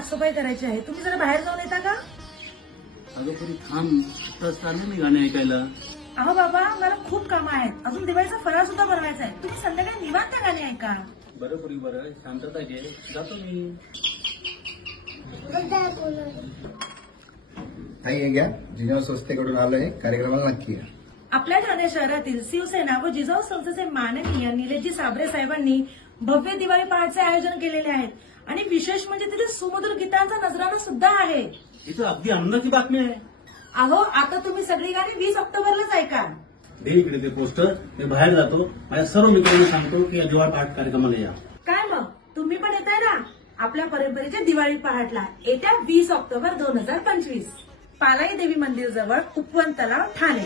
साफसफाई करायची आहे. तुम्ही जरा बाहेर जाऊन येता का? अगं पुरी थांब, आत्ताच चालू मी गाणे ऐकायला. अहो बाबा, मला खूप कामं आहेत. अजून दिवाळीचा फराळ सुद्धा बनवायचा आहे. तुम्ही संध्याकाळी निवांत गाणी ऐका. बरं पुरी बरं, शांतता घे, जातो मी. ताई हे घ्या, जिजाऊ संस्थेकडून आलोय, कार्यक्रमाला नक्की या. आपल्या ठाणे शहरातील शिवसेना व जिजाऊ संस्थेचे माननीय निलेशजी साबरे साहेबांनी भव्य दिवाळी पहाटचे आयोजन केलेले आहे आणि विशेष म्हणजे तिथे सुमधुर गीतांचा नजराणा सुद्धा आहे. इथं अगदी आनंदाची बातमी आहे. अहो, आता तुम्ही सगळी गाणी 20 ऑक्टोबरलाच ऐका. दे इकडे ते पोस्टर, मी बाहेर जातो, माझ्या सर्व मित्रांना सांगतो की या दिवाळी पहाट कार्यक्रमाला या. काय मग, तुम्ही पण येताय ना आपल्या परंपरेच्या दिवाळी पहाटला येत्या 20 ऑक्टोबर 2025 पालाई देवी मंदिर जवळ उपवन तलाव ठाणे.